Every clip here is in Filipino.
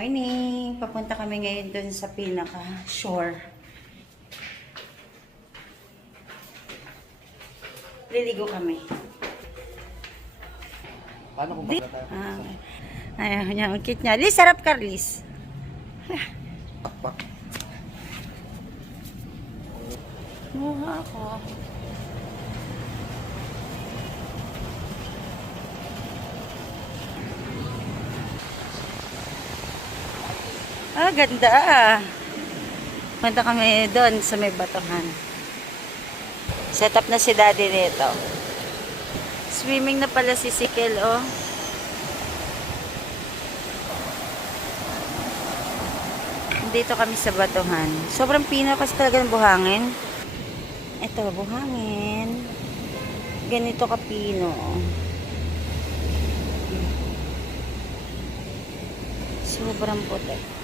Morning! Papunta kami ngayon dun sa pinaka-shore. Liligo kami. Paano kung pagkata? Ayaw niya, ang cute niya. Liz, sarap ka, Liz. Pakpak. Mukha ako. Ganda ah. Punta kami doon sa may batuhan. Set up na si daddy nito. Swimming na pala si Sikel, oh. Dito kami sa batuhan. Sobrang pino kasi talaga ng buhangin. Ito, buhangin. Ganito kapino. Sobrang puti.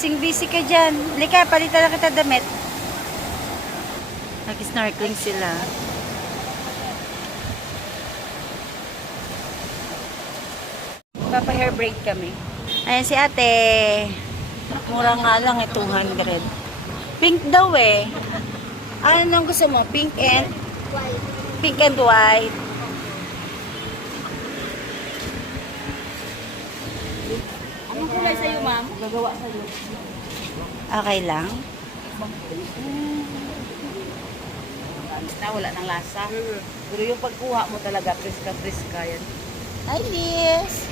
Busy ka dyan. Lika, palitan na kita damit. Nag-snorkeling sila. Papa-hair braid kami. Ayan si ate. Mura nga lang 200. Pink daw eh. Ano nang gusto mo? Pink and white. Pink and white. Anong kulay sa'yo, ma'am? Gagawa sa'yo. Okay lang? Na, wala ng lasa. Pero yung pagkuha mo talaga, preska yan. Hi, Liz!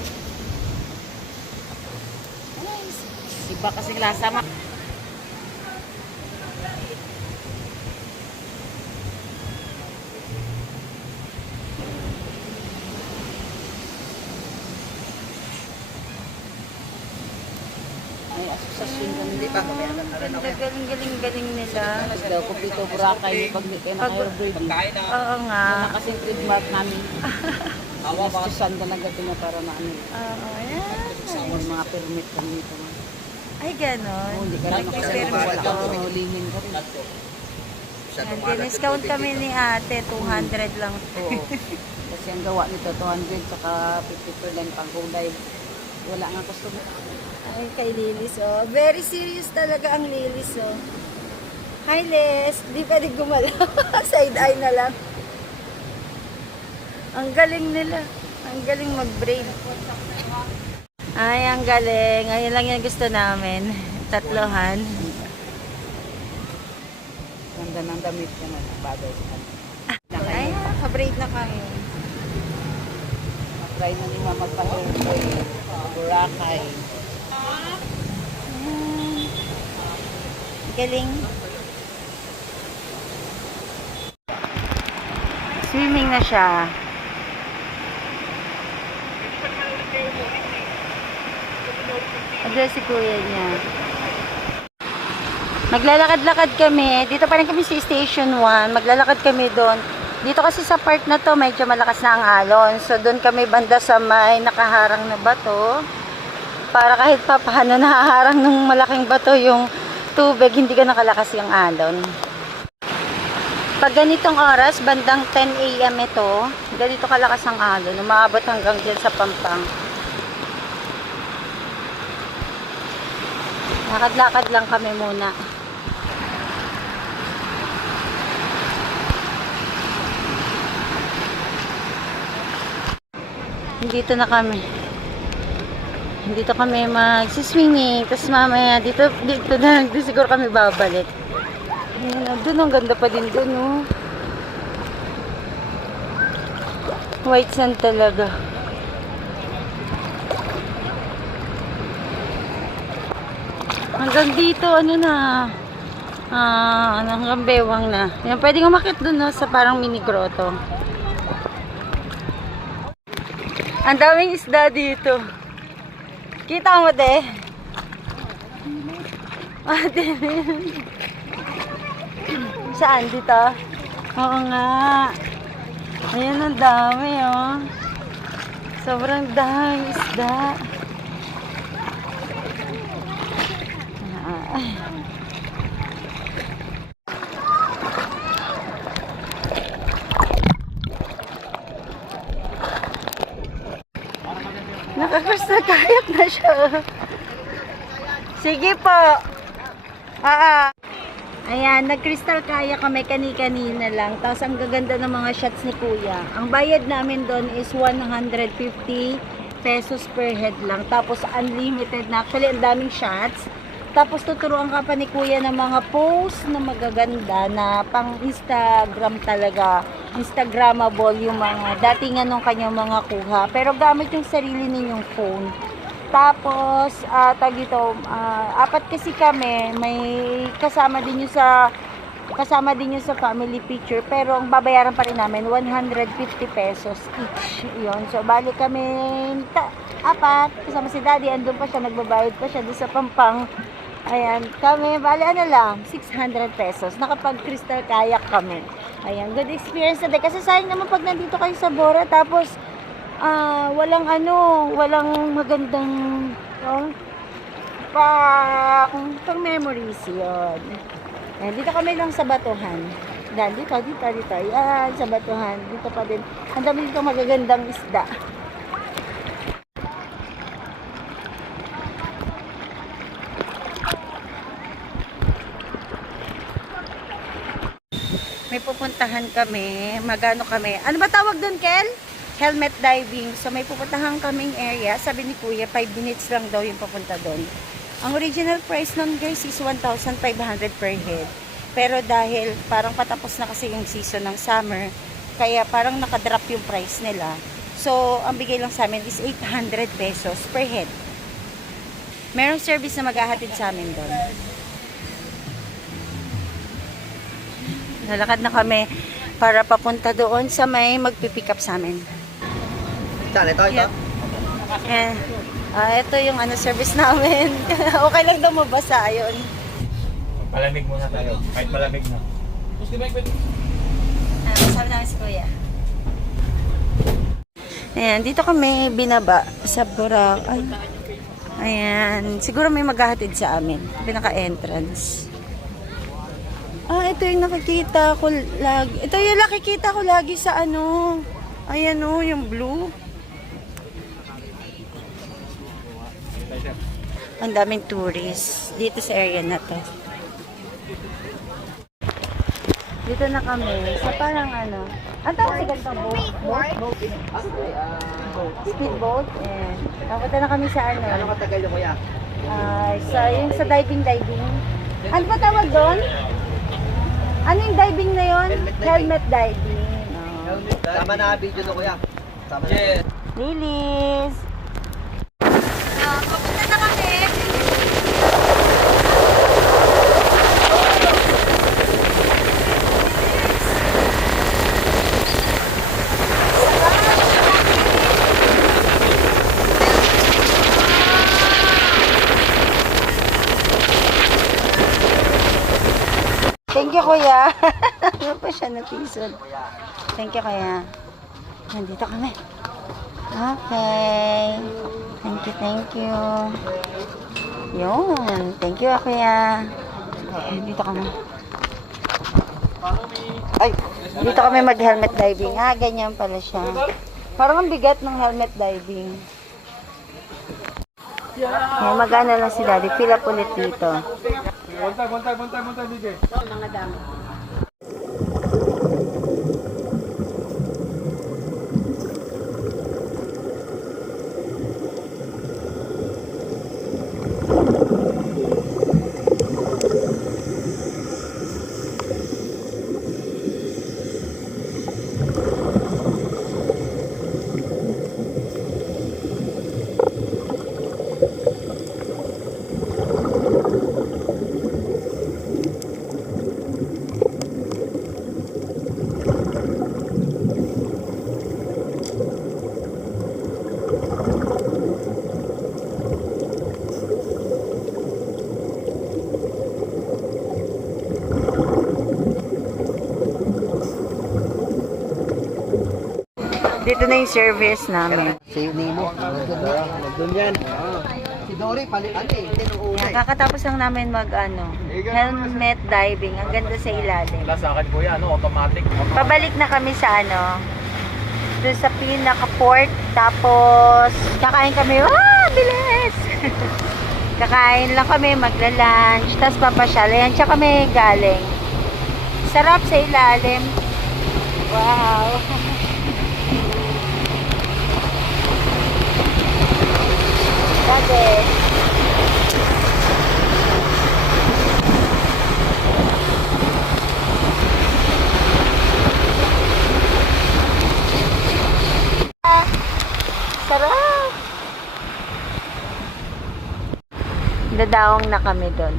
Iba kasing lasa, ma'am. Ay, asosasyon kami. Hindi pa. Ganda, galing nila. Daw, kumpito, Boracay, pag di kayo naka-aerobraid. Pagkain na. Oo nga. Yan ang kasing trademark namin. Tawa ba? Nastusan talaga ito na para na ano. Oo, yan. May mga permit kami dito, ma'am. Ay, ganon. Oh, hindi ka rin Nag-permit wala ko. ka hulingin ka rin. Yan, diniscount kami ni ate. 200 lang to. Kasi ang gawa nito, 200, saka 50 lang pang kulay. Wala nga customer. Ay, kay Lilis, oh. Very serious talaga ang Lilis, oh. Hi, Liz. Di pwede gumalaw. Side eye na lang. Ang galing nila. Ang galing mag-braid. Ay, ang galing. Ayun lang yung gusto namin. Tatlohan. Ganda ng damit ka na. Bagay sa kanya. Ay, naka-braid na kami. Try na ni Mama pa-hairbraid. Boracay. Galing. Swimming na siya. Ado si kuya niya. Maglalakad-lakad kami. Dito pa rin kami sa Station 1. Maglalakad kami doon. Dito kasi sa part na to, medyo malakas na ang alon. So, doon kami banda sa may nakaharang na bato. Para kahit pa paano nahaharang ng malaking bato yung tubig, hindi ka nakalakas yung alon. Pag ganitong oras, bandang 10 AM ito, ganito kalakas ang alon. Umaabot hanggang dyan sa Pampang. Lakad-lakad lang kami muna. Dito na kami. Dito kami mag-swimming. Tapos mamaya, dito na lang siguro kami babalik. Doon, ang ganda pa din doon, oh. White sand talaga. Hanggang dito, ano na. Hanggang bewang na. Yan, pwedeng umakit dun no, sa parang mini grotto. Ang daming isda dito. Kita mo, de? Saan? Dito? Oo nga. Ayan, ang dami, oh. Sobrang daming isda. Naka-crystal kayak na siya. Sige po. Ayan, nag-crystal kayak kami kani-kanina lang. Tapos ang gaganda ng mga shots ni Kuya. Ang bayad namin doon is 150 pesos per head lang. Tapos unlimited na. Actually, ang daming shots. Tapos tuturuan ka pa ni Kuya ng mga post na magaganda na pang Instagram talaga. Instagrammable yung mga datingan ng kanyang mga kuha. Pero gamit yung sarili ninyong phone. Tapos, apat kasi kami, may kasama din yung sa family picture, pero ang babayaran pa rin namin 150 pesos each. Yun. So, bali kami apat, kasama si Daddy, andun pa siya, nagbabayad pa siya doon sa Pampang. Ayan, kami, bali lang, 600 pesos. Nakapag-crystal kayak kami. Ayan, good experience na din. Kasi sayang naman pag nandito kayo sa Bora, tapos walang magandang pang memories yun. Ayan, dito kami lang sa Batuhan. Dito. Ayan, sa Batuhan. Dito pa din. Ang dami dito magagandang isda. May pupuntahan kami. Magano kami? Ano ba tawag doon, Kel? Helmet diving. So, may pupuntahan kaming area. Sabi ni Kuya, 5 minutes lang daw yung papunta doon. Ang original price nun, guys, is 1,500 per head. Pero dahil parang patapos na kasi yung season ng summer, kaya parang nakadrop yung price nila. So, ang bigay lang sa amin is 800 pesos per head. Merong service na maghahatid sa amin doon. Lalakad na kami para papunta doon sa may magpipick up sa amin. Saan? Ito? Yep. Ito yung service namin. Okay lang daw mabasa, ayun. Malamig muna tayo. Kahit malamig na. Kasama namin si Kuya. Ayan, dito kami binaba sa Boracay. Ayan, siguro may maghahatid sa amin. Pinaka-entrance. Ito yung nakikita ko lagi. Ito yung nakikita ko lagi sa ayan yung blue. Ang daming tourists dito sa area na to. Dito na kami sa parang ang tawag sa ganitong boat? Speedboat. Napunta na kami sa Ano katagal yung kuya? yung sa diving. Ano ba tawag doon? Ano yung diving na yun? Helmet diving. Tama na video no kuya. Tama na. Lilis! Papunta na kami. Thank you, Kuya. Ano pa siya natisod? Thank you, Kuya. Nandito kami. Okay. Thank you. Yun. Thank you, Kuya. Dito kami. Ay, dito kami mag-helmet diving. Ganyan pala siya. Parang ang bigat ng helmet diving. Magana lang si Daddy. Pila ulit dito. Buntag, Bige. Mga dami. Dito na yung service namin. Si Nemo. Nandun yan. Si Dory, ano eh. Yan, kakatapos lang namin helmet diving. Ang ganda sa ilalim. Sa akin kuya, automatic. Pabalik na kami sa doon sa pinaka-port. Tapos, kakain kami. Bilis! Kakain lang kami, magla-lunch. Tapos papasyal. Ayan, siya kami galing. Sarap sa ilalim. Wow! Dati. Sarap! Dadawang na kami doon.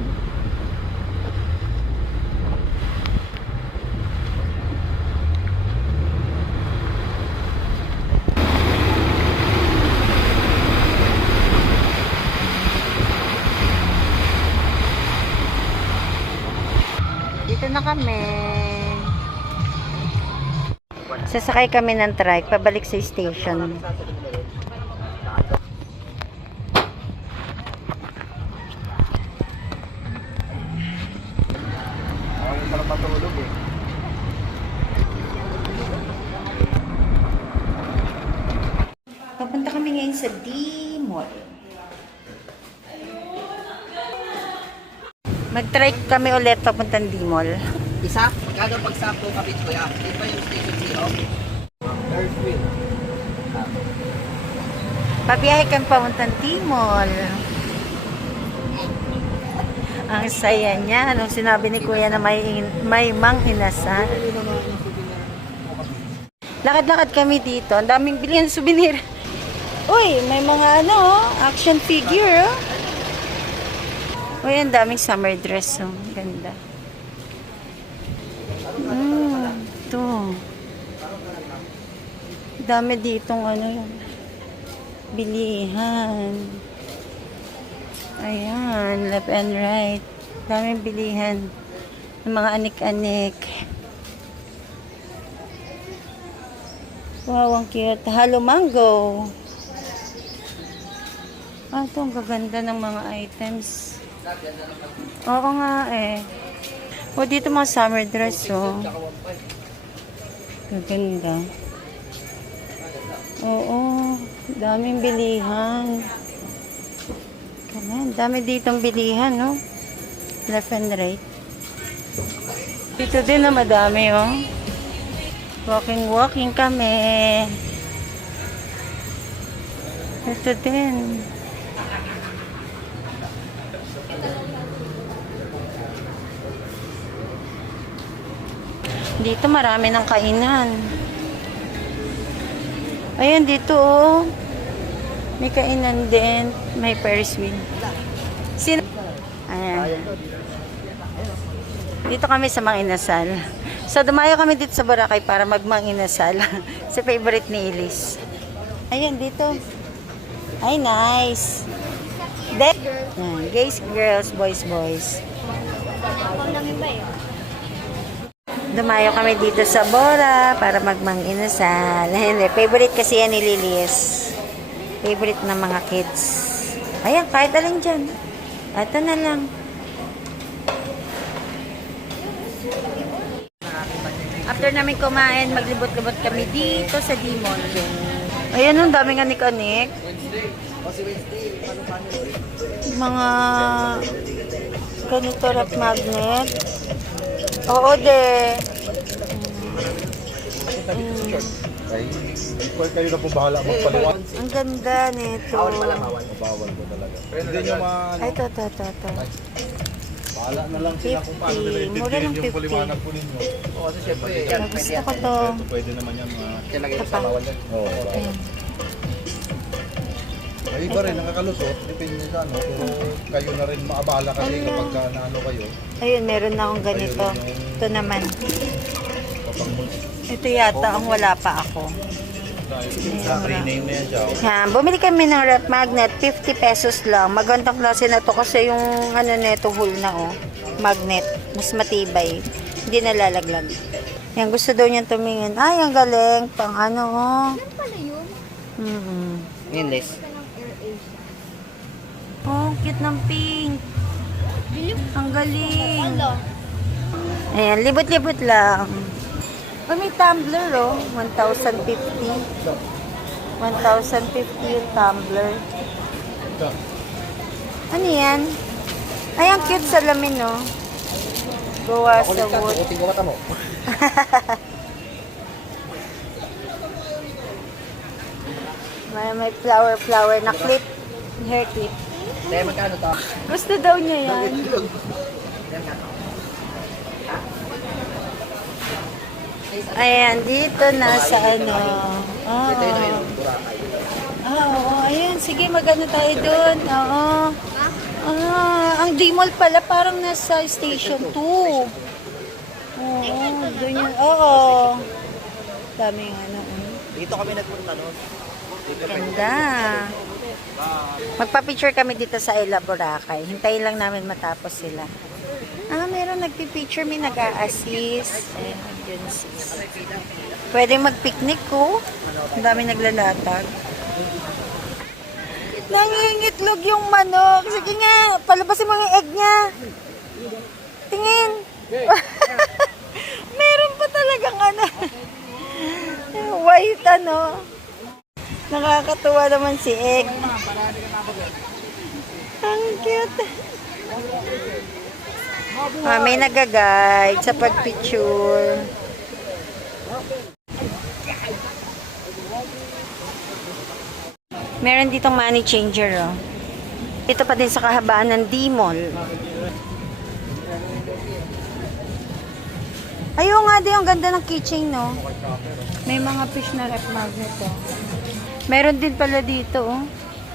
Dito na kami. Sasakay kami ng trike pabalik sa station. Para matulog eh. Papunta kami ngayon sa D-Mall. Mag-trike kami ulit papuntang D-Mall. Isa? Magkano pagsakto kapit kuya? Dito pa yung station 0. Third wheel. Pabiyahe kami papuntang D-Mall. Ang saya niya. Nung sinabi ni Kuya na may mang inasal. Lakad-lakad kami dito. Ang daming bilihan souvenir. Uy, may mga action figure. Uy, ang daming summer dress. Ganda. Ito. Dami ditong bilihan. Ayan, left and right. Daming bilihan ng mga anik-anik. Wow, ang cute. Halo mango. Ito, ang gaganda ng mga items. Oo nga eh. Dito mga summer dress, Gaganda. Oo, daming bilihan. Ayan, dami ditong bilihan, Left and right. Dito din na madami, Walking kami. Ito din. Dito marami ng kainan. Ayan, dito, may kainan din. May Ferris wheel. Ayan. Dito kami sa Mang Inasal. So, dumayo kami dito sa Boracay para mag-Mang Inasal. Sa favorite ni Elise. Ayan, dito. Ay, nice. Ayan, guys, girls, boys, boys. Dumayo kami dito sa Bora para mag-Mang Inasal. Hindi, favorite kasi yan ni Lilis. Favorite ng mga kids. Ayan, kahit alin dyan. Ito na lang. After namin kumain, maglibot-libot kami dito sa D-Mall. Ayan, ang daming anik-anik. Mga ganito rep magnet. Oo, de. Kayo na po bahala magpaliwan. Ang ganda nito. Bawal ko talaga. Hindi nyo Ay, ito. bahala na lang sila kung paano nila 50. Mura ng intindihin yung paliwanag po ninyo. Oo, kasi syempre, Gusto ko to. Pwede naman yan mga... Talaga sa bawal yan. Oo, bawal. Ay, iba rin, nakakalusot. Depende sa pero kayo na rin maabala kasi kapag naano kayo. Ayun, meron na akong ganito. Ito naman. Papang Ito yata ang wala pa ako. sa rename na yan siya. Yan, bumili kami ng rep magnet, 50 pesos lang. Magandang klase na to kasi yung neto hole na magnet, mas matibay. Hindi nalalaglag. Yan, gusto daw niyan tumingin. Ay, ang galing. Pang ano, oh. Yan pala yun. Mm-hmm. Yun, Les. Ito ng AirAsia. Oh, cute ng pink. Ang galing. Ala. Ayan, libot-libot lang. Oh, may tumbler, oh. 1,050. 1,050 yung tumbler. Ano yan? Ay, ang cute sa lamin, oh. Gawa sa wood. Tukutin ko mata mo. May flower na clip. Hair clip. Kaya magkano to? Gusto daw niya yan. Ayan, dito na sa ano. Oh. Ito yun, Boracay. Oo, ayan. Sige, magano tayo doon. Oo. Ang D-Mall pala parang nasa Station 2. Oo, doon yun. Oo. Daming ano. Dito kami nagpunta, no? Ganda. Magpa-picture kami dito sa Ella Boracay. Hintayin lang namin matapos sila. Meron nagpi-picture, may nag-a-assist. Ayan, yun sis. Pwedeng mag-picnic ko. Ang dami naglalatag. Nangingitlog yung manok. Sige nga, palabasin mo yung egg niya. Tingin. Meron pa talagang ano. White ano. Nakakatuwa naman si egg. Ang cute. May nag-guide sa pag-picture. Meron ditong money changer, oh. Ito pa din sa kahabaan ng D-Mall. Ayun nga din, ang ganda ng keychain, no? May mga fish na rep magnet, oh. Meron din pala dito, oh.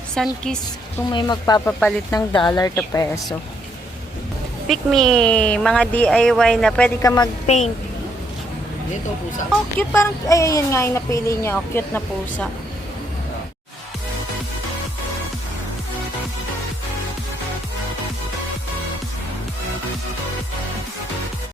Sunkiss kung may magpapapalit ng dollar to peso. Pick me, mga DIY na pwede ka mag-paint. Dito, pusa. Oh, cute. Parang, ay, ayan nga yung napili niya. Oh, cute na pusa.